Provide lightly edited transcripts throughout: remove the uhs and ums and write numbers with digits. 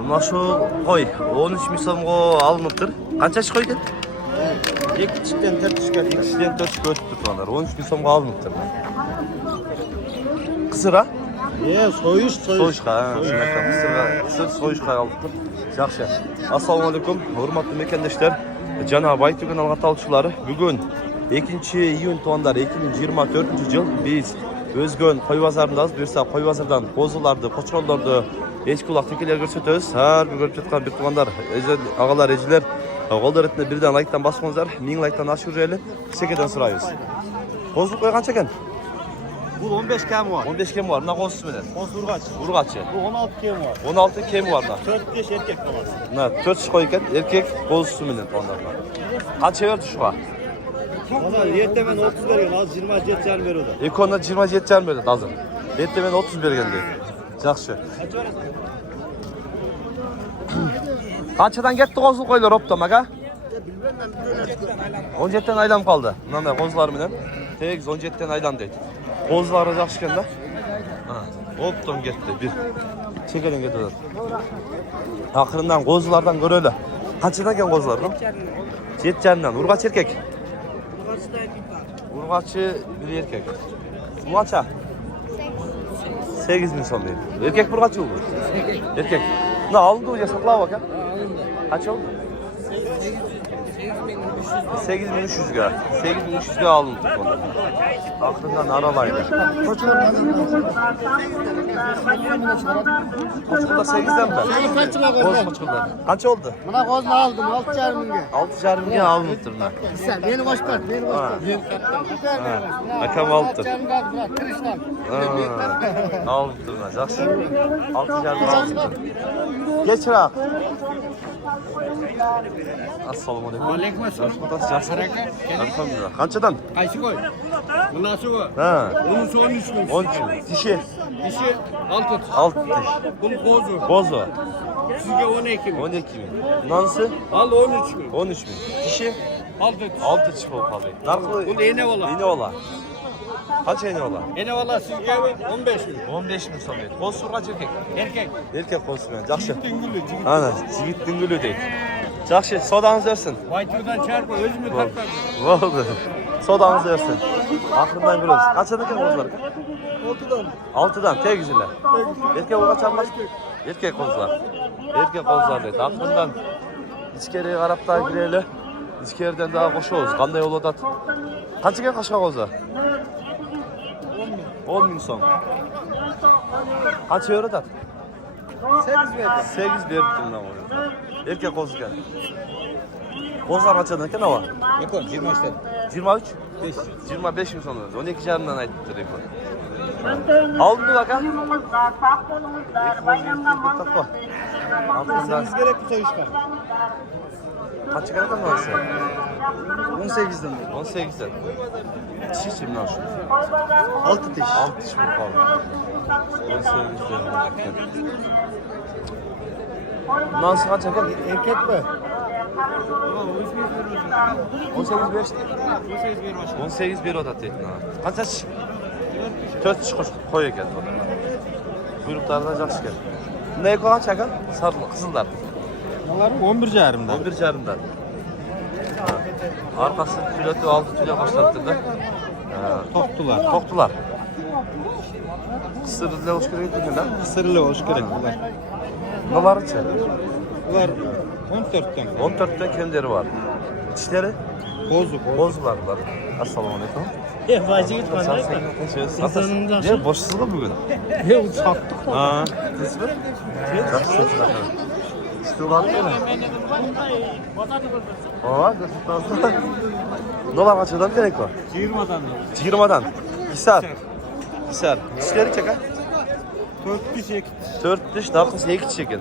Mına şu qo'y 13 ming so'mga alınıptır. Qanchachi qo'y ekan? 2'den 4'e 2'den 4'e o'tibdi to'g'rilar. 13 ming so'mga alınıptır. Qisir ha? So'yishqa, shunaqami qisir so'yishqa alınıptır. Yaxshi. Assalomu alaykum, hurmatli mekandoshlar. Janob Aytugan kanalga taluvchilari, bugun 2-iyun to'g'rilar 2024-yil biz Özgön qo'y bozorindamiz. Bu yerda qo'y bozordan qo'zilarni, qo'chqorlarni, echkilar, tekeler ko'rsatamiz. Har bir ko'rib turgan bir tuğanlar, ağalar, ejiler, qo'ldaritni birdan like'dan bosinglar, 1000 like'dan oshiraylik. Sekedan so'raymiz. Qo'zi qo'y qancha ekan? Bu 15 kem var. 15 kem var. Ne qo'zisi bilan? Qo'z urg'achi. Urg'achi. Bu 16 kem var. 16 kem var da. 4 erkek kalası. Ne? 4 qo'y ekan, erkek qo'zisi bilan to'g'rilar. Qancha berdi shuga? Ona yetemen 30 veriyor. Az 27 veriyor da. Ekonda 27 berdi hozir. Ertamen 30 berganda. Yaxshi. Qanchadan ketdi qo'zi qo'ylar optam aka? Bilmem ben 17 dan aylanib qoldi. Mana qo'zlar bilan tez 17 dan aylan deydi. Qo'zlari yaxshi ekanda. Ha, optam ketdi. Bir chekedan ketadi. Oxiridan qo'zlardan ko'raylik. Qanchadan ekan qo'zlar? 7 dan. Urg'achi erkek. Urg'achi bir erkek. Bu qancha? 8 ming so'm deydi. Erkek urg'achi u. Erkek. Ne aldı hoca saklava bak ha? Kaç oldu? 8300 ga. 8300 ga alındı sonra. Aklından aralaydı. Koçkulda 8'den mi? Koçkulda. Kaç oldu? Buna kozla aldım 6,5 bin. 6,5 bin alınıptır lan. Güzel. Beni boş ver. Beni boş ver. Akam alınıptır. 6,5 bin. Kırışlar. Alınıptır lan. Yaxşı. 6,5 bin alınıptır. Geç rahat. Assalomu alaykum. Aleykümselam. Elhamdülillah. Qanchadan? Qaysi koy? Bu nasıl bu? Ha. Bunun 13 bin. 13 bin. Dişi. Dişi 6 diş. 6 diş. Bunun kozu. Bozu. Sizce 12 bin. 12 bin. Nansı? Al 13 bin. 13 bin. Dişi? 6 diş. 6 diş bol kaldı. Narklı? Bu iğne ola. İğne ola. Kaç iğne ola? İğne ola sizce 15 bin. 15 bin son değil. Koz surgaç erkek. Erkek. Erkek koz surgaç. Yaxşı. Dıngılı. Cigit. Ana, cigit dingülü değil. Yaxşı, sodanızı versin. Bayturdan çarpı özümü tatladı. Oldu. Sodanızı versin. Aklından görüyoruz. Kaçadan ekan kozlar? 6'dan. 6'dan, tek güzeller. Erkek olga çalmaz. Erkek kozlar. Erkek kozlar deydi. Aklından içkeriye qarab da gireli. İçkeriden daha koşuyoruz. Qanday yol odat? Qancha ekan qaşqa kozu? 10 bin so'm. Qancha euro odat? 8 verdim. 8 berdim bundan qo'yib. Erkek qo'z ekan. Qo'zlar qanchadan ekan ava? Ekon 23 'ten. 23? 25 bin so'm. 12,5 aytibdi rekord. Aldın mı aka? Siz gerek bir sayışka. Kaç kadar kan varsa? 18'den. 18'den. Dişi çim lan şu. 6 diş. 6 diş mi kaldı? 18'den. Nasıl kaç kadar? Erkek mi? 18 5. 18 1 oda dedin ha. Kaç aç? 4 diş koy ekan. Kuyruklarına yaxşı ekan. Ne koygan çakan? Sarılı, kızıllar. Bunlar 11,5'dan. 11,5'dan. Arkası pilotu 6 tüyle başlattı da. Toktular. Toktular. Kısırlı hoş gerek değil lan. Kısırlı hoş gerek bunlar. Bunlar içe. Bunlar 14'ten. 14'ten kendileri var. Dişleri? Bozu. Bozular bunlar. Assalamu alaikum. Vacı gitmez mi? Ne boşsuz mu bugün? Yok sattık. Ha. Tesbih? Tesbih. İşte var mı? Aa, götürdüm. Dolar kaçadan gerek var? 20'dan. 20'dan. Hisar. Hisar. Dişleri çek ha. 4 diş ek. 4 diş, daha kısa 2 diş çekiyor.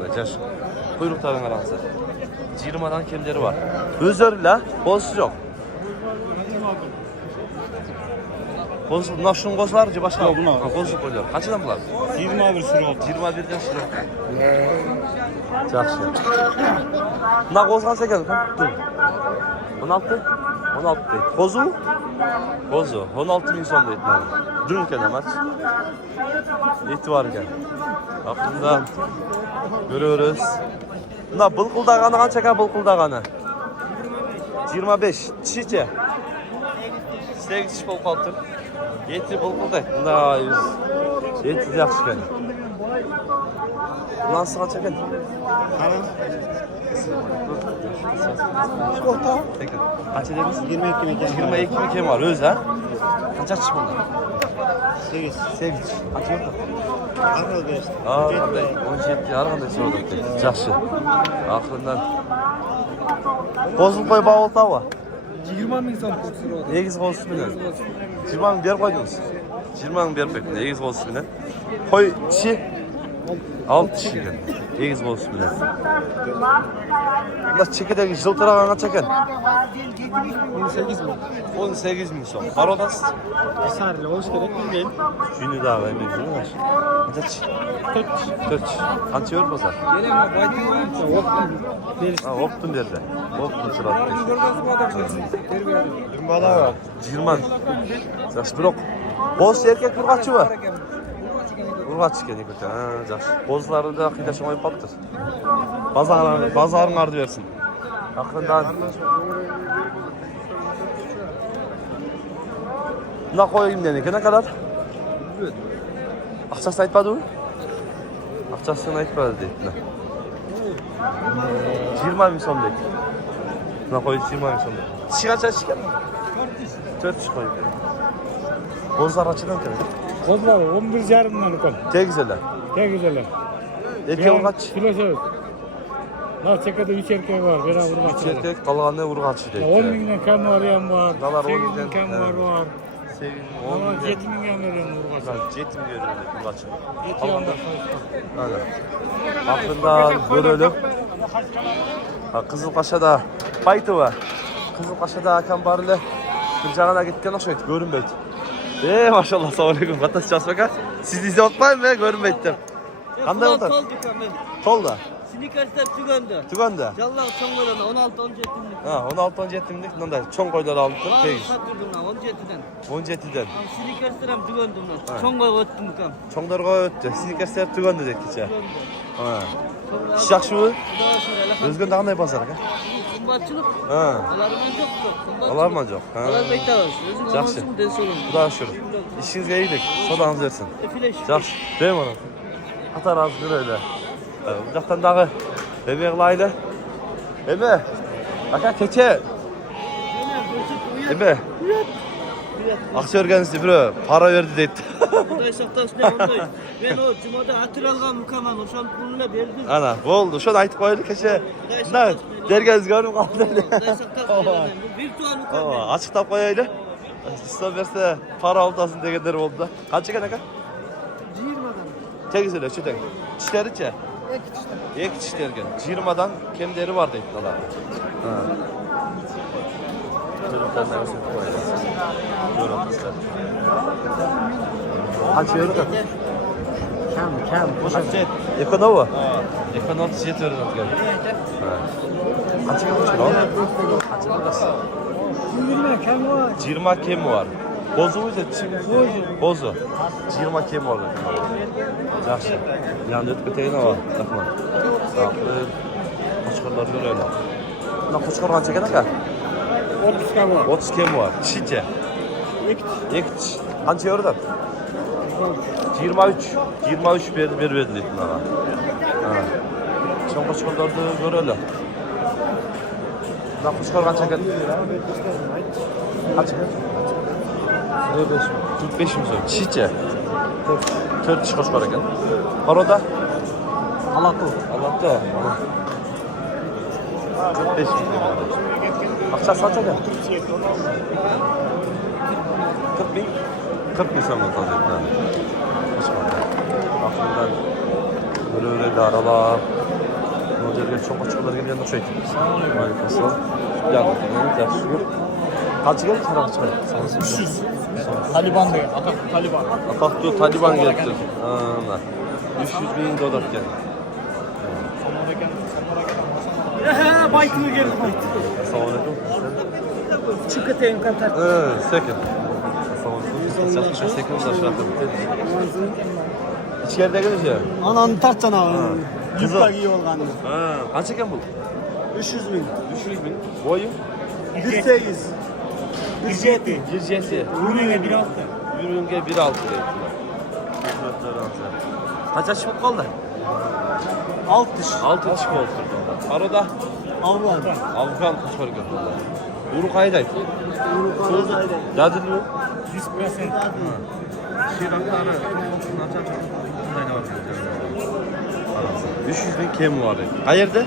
Kuyrukların arası. 20'dan kemleri var. Özörüyle boz yok. Boz, bunlar şunun kozları mı başka? Yok, bunlar. Kozluk oluyor. Kaçıdan bunlar? 21 sürü oldu. 21'den şuraya. Yaxşı. Bunlar qoz qancha ekan? 16? 16 deydi. Qozu mu? Qozu. 16 ming so'm deydi. Dün ekan emas. E'tibor ekan. Aqldan Görüyoruz. Bunda bılkıldağanı kaç çeker bılkıldağanı? 25. Çiçe. 8 çiş bol kaltır. 7 bılkılday. Bunda 7 yaxşı geldi. Bundan sığa çeken. Tekrar. Kaç ederiz? 22 mi kem var öz ha? Kaç çiş bunda? 8. Kaç yok? Arkalı geçti. Aa, 17 arqanday so'rabdi. Yaxshi. Oxiridan. Qo'zil qo'y bog'olta va. 20 ming so'm so'radi. Egiz qo'zisi bilan. 20 ming berib qo'ydingiz. 20 ming berib qo'ydim. Egiz qo'zisi bilan. Qo'y tishi 6 tishi ekan. Egiz qo'zisi bilan. Bunda chekidagi jiltirag'an qancha ekan? 18 ming. 18 ming so'm. Barodasiz. Sarılı hoş gerek değil. Shuni da emas. Qancha tishi? 4 tishi. Qancha yor bozor? Geleme baytı var mı? Yok. Ha, optum berdi. Optum suratdi. Bala var. 20. Yaxshi, biroq boz erkak urg'achi va. Urg'achi ekan ekan. Ha, yaxshi. Bozlarida qiydashmay qolibdi. Bazaring ardı versin. Aqrindan. Buna qo'yayım dedi. Ne kadar? Aqchasini aytmadi-ku? Aqchasini aytmadi deydi. 20 ming so'm deydi. Buna qo'yib 20 ming so'm. Tishi qancha chiqqan? 4 tish qo'yib. Bozlar achidan keladi. Kozlar 11,5 milyon kon. Tegizlar. Tek güzeller. Erkek urg'achi. Kilo söz. Lan çekede 3 erkek var. Beraber urg'achi. Erkek qolganda urg'achi deydi. 10 mingden kam var ham var. Dalar 10 8 mingdan, ming kam evet. var. 10 Ama ming. 7 mingden veriyorum urg'achi. 7 ming beradi urg'achi. Eti yanında. Ana. Aqrindan bo'rölib. Ha, Qizilqashada Baytova. Qizilqashada akam barli. Bir jag'ana ketgan o'xshaydi, ko'rinmaydi. Maşallah, assalomu alaykum. Qattiq chasib aka. Sizni izlayotmaymi, ko'rinmaydi deb. Qanday o'tar? To'ldi. Sneakers'lar tugandi. Tugandi. Jalloq cho'ng'o'dan 16-17 ming. Ha, 16-17 minglik bunday cho'ng qo'ylar olib turib, tegish. Sottirdim 17'den. 17dan. Sneakers'lar ham tugandi bundan. Cho'ng'a o'tdim ukam. Cho'nglarga o'tdi. Sneakerslar tugandi deb kecha. Ha. Ish yaxshimi? Xudo shukr, alhamdulillah. O'zganda qanday bozor aka? Qimmatchilik. Ha. Alarman yo'q. Alarman yo'q. Ha. Alarm aytamiz. O'zing Yaxshi. amonsiz den so'rang. Xudo shukr. İşinizga iyilik. Sodağınız versin. Flash. Yaxshi. Deyim ona. Qatar az öyle. Bu yoqdan dağı Ebe qılaylı. Ebe. Aka kecha. Ebe. Aqcha o'rganisizda biri para berdi deydi. Xudoy saqlasin onday. Men o jumada atir olgan mukammal o'shan pulni berdim. Ana, bo'ldi. Shuni aytib qo'yaylik kecha. Bundan berganingiz ko'rib qoldi. Xudoy saqlasin. Bu virtual mukammal. Açıqlab qo'yaylik. Istab bersa para oltasin deganlar bo'ldi. Qancha ekan aka? 20'dan. Tegizlar, cho'tang. Tishlaricha? 2 tishlargan. 20dan kemderi var deydilar. Ha. Çocuklarına gösterip koyacağız. Yorulmuşlar. Kaç euro? Kam. Ekonomi? Ekonomi 37 euro geldi. Kaç euro çıkıyor? Kaç euro? 20 kam var. 20 kem var. Bozu mu dedi? Bozu. 20 kem var. Yaxşı. Yanında ötketeyin var. Rahman. Rahman. Qo'chqorlar ko'raylik. Buna qo'chqor qancha ekan aka? 30 kam var. 30 kem var. Tishicha. 2 tish. Qancha eurodan? 23 berdi deydi bunaqa. Ha. Son qo'chqorlarni ko'raylik. Buna qo'chqor qancha ekan? Qancha ekan? 45 ming so'm. Tishicha. 4 tish qo'chqor ekan. Paroda? Alatti. 45 ming degan. Aqchasi qancha ekan? 40 ming. 40 ming so'm bo'ldi debdi. Aqldan o'raydi aralar. Bu yerga cho'q qo'chqorlar kelganda o'xshaydi. Alaykum assalom. Yaxshi. Qanchaga qarab chiqadi? 300. Taliban diyor. Atak Taliban. Ataktu Taliban geldi. Ana. 300 bin dolar geldi. Baytını geldi baytı. Assalomu alaykum. Çıkıtayım kantar. Sekin. Assalomu alaykum. Sekin uzashadi. İçerideki nece? Ananı tartsan abi. Kızı. Yıprak iyi olgandı. Ha, kaç ekan bu? 300 bin. 300 bin. Boyu? 108. 107. 107. Ürünge 1.6. Yürüyünge 1.6 deydi. Kaç açık kaldı? 6 diş. 6 açık oldu. Arada Avrupa. Afgan kuşları götürdü. Uru kaydaydı. Avrupa. Dadil mi? 100%. Şirakları. 300 bin kemi var. Hayırdı?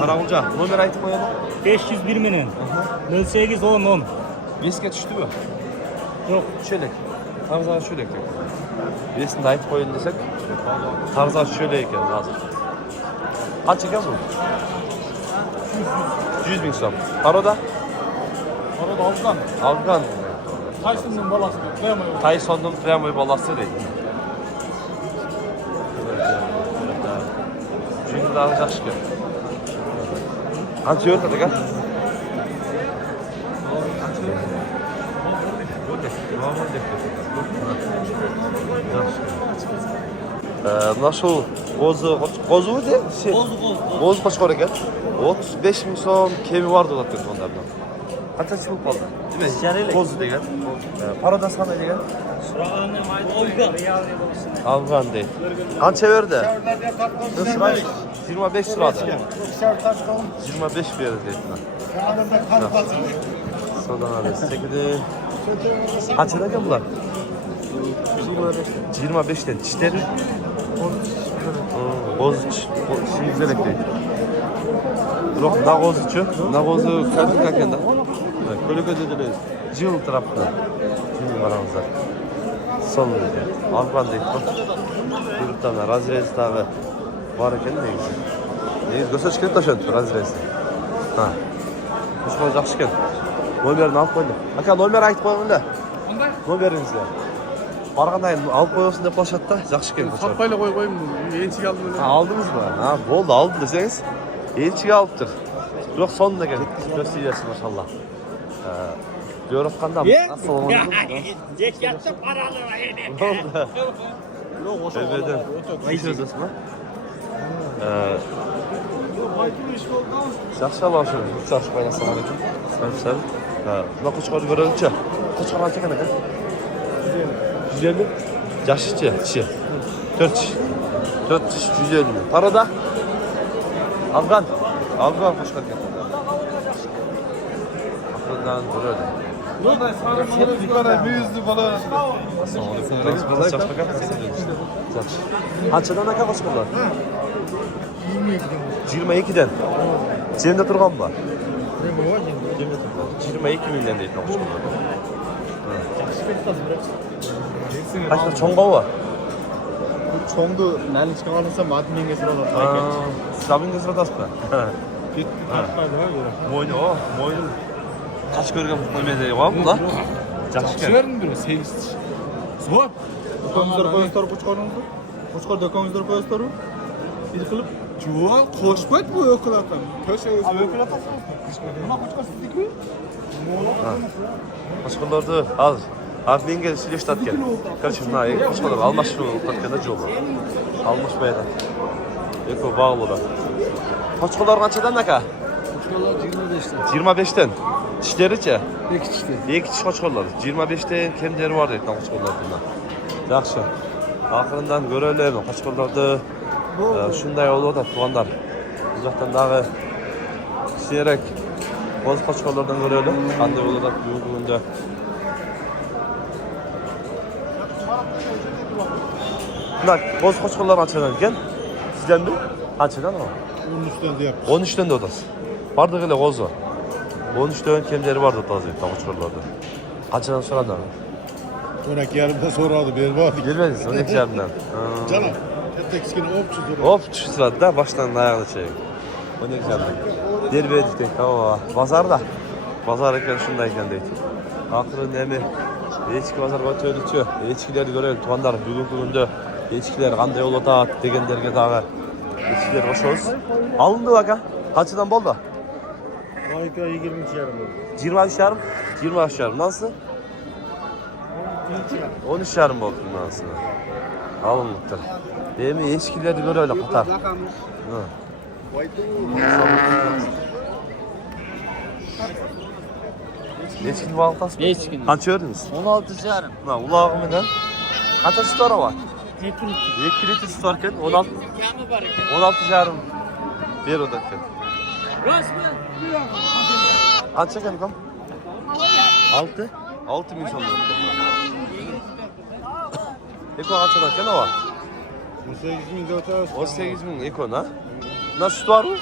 Karagulca. Nomer aytıp koyalım. 501 minin. 08 10 10. Beske düştü mü? Yok. Şöyle. Tarzan şöyle. Birisini de aytıp koyun desek. Tarzan şöyle eken lazım. Kaç eken bu? 100 bin son. Paroda? Orada Afgan. Afgan. Tyson'un balası. Koyamıyor. Tyson'un Premoy balası değil. Çünkü daha alacak şükür. Kaç yiyor tadı gel? Nasıl? Kozu mu diye? Kozu kaç kere gel? 35 bin son kemi vardı zaten onlardan. Kaç açık kaldı? Değil mi? Kozu diye gel. Paradan sana diye gel. Afgan değil. Kança verdi? 25 lirada. 25 bir yere değil. Sodan abi. Çekildi. Kaç lira bunlar? 25'ten. Çişleri? Boz şimdi güzel ekleyin. Yok, na bozucu. Na bozu kaldı kakenda. Böyle gözüdülüyoruz. Cıl tarafına. Şimdi aramızda. Son dedi. Afgan deyip bak. Gruptan razrez dağı var eken ne güzel. Neyiz göster çıkıp taşın razrez. Ha. Hoşuma jakşıken. Nomerini alıp koydum. Aka nomer aytıp koyun da. Nomerinizle. Barğandayın alıp koyuyorsun dep başlatda jakşıken koçar. Sapayla koyayım mı? Ençik aldım. Ha, aldınız mı? Ha, oldu aldı deseniz. Elçiye alıptır. Yok sonunda geldik. Göstereceğiz maşallah. Yoratkan'da mı? Nasıl olmadı? Yattı paralı Ne oldu? Elbette. Bir söz ismi. Жақсы алашы. Жақсы байласа aleyküm. Сәл. Мына қошқарды көрелікші. Қошқар қанша екен екен? 150. Жашычы, тişi. 4 tiş. 4 tiş 150. Parada? Afgan. Afgan қошқар екен. Afgandan göreli. Қаншадан ака қошқарлар? 22'den. Senin de turgan mı? 22 milyon değil қошқарлар. Kaçta çoңға var? Çoğundu nәлічке қалынса матменге сұралады. Сабинге сұратасыз ба? Мойны, мойны. Қаш көрген қоймеді ғой бұл да? Жақсы екен. Çıkarın bir 8. Zor. Dokanızlar koyasızlar qo'chqorni. Qo'chqor dokaningizlar qo'yasizlar. Bir qilib juvo qo'shbat bu o'qilatan. Ko'shangiz. O'qilatasizmi? Nima qo'chqor sizniki? Қошқарларды аз. Менге сөйлештаткен. Короче, мына қошқарлар алмашып жатқанда жолы. Алмашпайды. Эко бағылы да. Қошқарлар қаншадан ака? Qo'chqorlar 25'ten. 25'ten. Tişleriçe? 2 tişli. 2 tiş qo'chqorlar. 25'te kemderi var deydi qo'chqorlardan. Yaxshi. Ақырындан көрелем qo'chqorlarni. Shunday bo'ladi tuğanlar. Bu yoqdan дағы serak boz qo'chqorlardan көрелем. Qanday bo'ladi bugungi kunda. Bak, boz qo'chqorlar qanchadan ekan? Sizdanmi? Qanchadan o? 13'ten deyapmiz. 13'ten de odası. Vardı öyle qo'zi. 13'ten kemderi vardı taze qo'chqorlarda. Qanchadan so'radi? 12,5'da so'radi, bermadi. Gelmediniz 12'den. Canım, katta kichkina opchi so'radi. Hop tushiradi da boshdan oyog'igacha. 12'den. Derbedik hava. Bozorda. Bozor ekan shunday ekan deydi. Oxiri nemi? Echki bozorga o'taylik-chi. Echkilarni ko'raylik. Tuğanlar bugungi kunda echkilar qanday bo'ladi deganlarga дағы echkilar qo'shamiz. Alındı aka. Qanchadan bo'ldi? Ayka 20,5 bo'ldi. 23,5. 23,5. Nasıl? 13,5 oldu bundan sonra. Alınlıktır. Değil mi? Eskileri göre öyle katar. Ha. Eskili balıktasın. Eskili. Kaç ördünüz? 16 yarım. Ha, ulağım eden. Kaç sütara var? 2 litre. 2 litre süt varken 16 Kâmi var ekan. 16 yarım bir odakken. Rostmi? Kaç ekan kam? 6. 6 bin so'm. Eko kaç odakken o var? 18.000 o'tadi. 18 bin eko ha? Na süt var mı?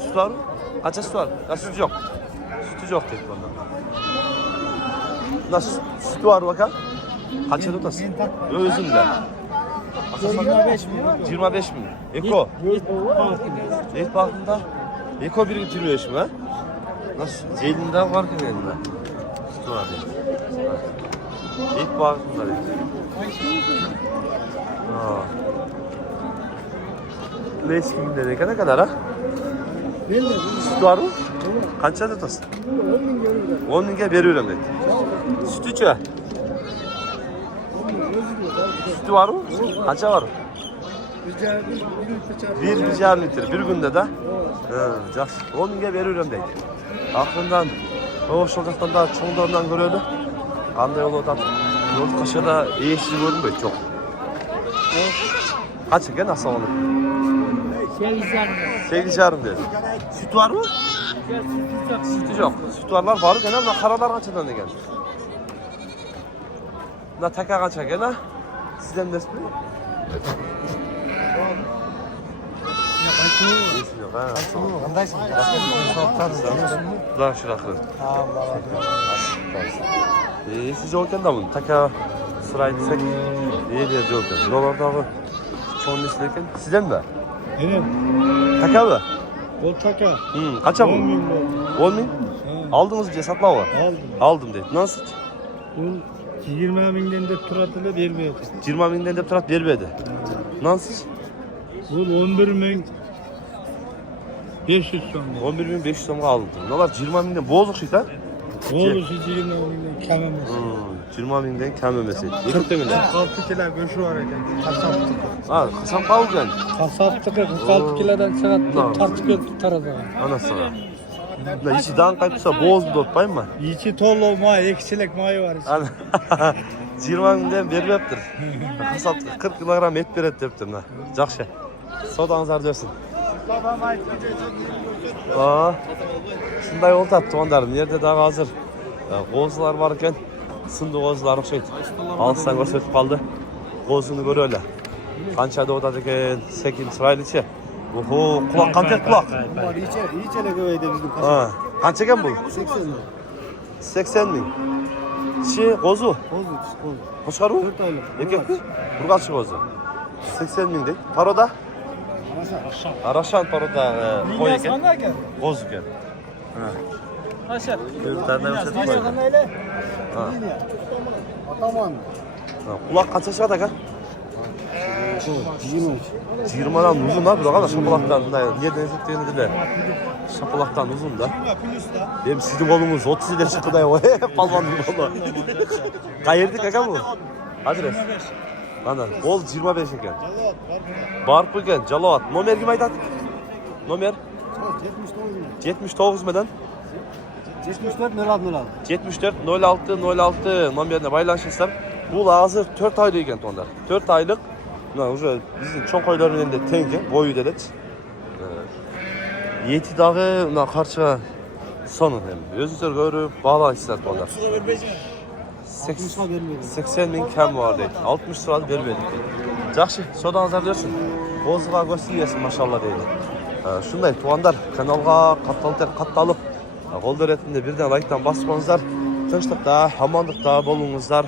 Süt var mı? Kaça süt var? Na süt yok. Sütü yok tek ondan. Na süt var bakalım. Kaça tutasın? Özünde. 25 mi? 25 bin. Eko. Et bakımda. Eko 1,25 mi ha? Nasıl? Ceylinde var ki elinde. Sütü var değil. Et bakımda değil. Leskimde ne kadar ha? Süt var mı? Kaça tutasın? 10 binge veriyorum dedi. Sütü çö? Sütü var mı? Kaça var? 1,5 litre bir günde de. Жақсы. 10 binge veriyorum dedi. Aklından o şoljaktan da çoğundan görüyordu. Qanday yol o'tadi? Yol qaşada eşli görünmeydi çok. Kaç ekan asalım? 8 yarım dedi. Süt var mı? Sütü yok. Süt varlar var gene ama karalar kaçadan degen. Na taka kaça gene? Sizden desmi? Yok ha. Qandaysın? Xudo shukr. Siz jo'kan da bunu taka sırayı desek yer jo'kan. Dolardagı çoğun nesli ekan. Sizden mi? Evet. Taka mı? Bol taka. Kaça bu? 10 bin 10 bin? Aldınız diye satma var. aldım. Aldım dedi. Nasıl? Bu 20 binden de turatılı vermeydi. 20 binden de turat vermedi. Nasıl? Bu 11 bin 500 so'm. 11.500 so'mga aldım. Nelar 20 binden bozuk şey ha? Bo'lishi 20 binden kam emas. 20 binden kam emas edi. Yekib tenglar. 6 kilo go'shti bor ekan. Qassobniki. Ha, qasam qolgan. Qassobniki 46 kilodan chiqadi, tartib kelib taradi. Anasi. Na ichidan qaytsa bozdu dotpaymi? Ichi to'lov moy, 2 chelak moyi bor. Ana 20 binden bermeptir. Qasab 40 kilogram et beradi deptir. Yaxshi. Sodаңыздар bersin. Shunday o'tadi tuğanlarım. Yerde daha hazır. Qo'zilar var ekan. Sindi qo'zilar o'xshaydi. Alsang ko'rsatib qoldi. Qo'zini ko'raylik. Qanchada o'tadi ekan? Sekin chiroylichi. Oho, quloq qanday quloq? Bor, ichela ko'paydi bizning Ha, qancha ekan bu? 80 ming. 80 ming. Chi qo'zi? Qo'zi. Qo'shqaru? 4 oylik. Erkakmi? Urg'achi qo'zi. 80 ming deydi. Paroda? Arashan paroda qo'y ekan. ekan? Qo'zi ekan. Ha. Asha. Ko'rtardan o'xshatib qo'ydi. Ha. Otamon. Quloq qancha chiqadi aka? 20 dan uzun da, biroq ana şapalaqdan bunday yerdan eslatganda dedi. Şapalaqdan uzun da. Hem sizin qo'lingiz 30 yilga chiqdiday voy, palvonning qo'li. Qayerdik aka bu? Adres. Mana, qo'l 25 ekan. Barp ekan, Jalovat. Nomer kim aytadi? Nomer 79 bilan 74 06 74 06 06 nomerine baylanışırsan bu hazır 4 aylık ekan tonlar. 4 aylık. Buna уже bizim çoğ koyların elinde tenge boyu delet. Yeti dağı buna qarşı sonu hem. Özünüzler görüp bağlanışlar tonlar. 80 bin kam var deydi. 60 lira vermedik deydi. Жақсы, содаңыздар берсін. Қозыға көсін берсін, машалла deydi. Шундай туғандар каналға қатталып, қол ретінде бірден лайктан басып қойыңыздар. Тыныштықта, амандықта болыңыздар.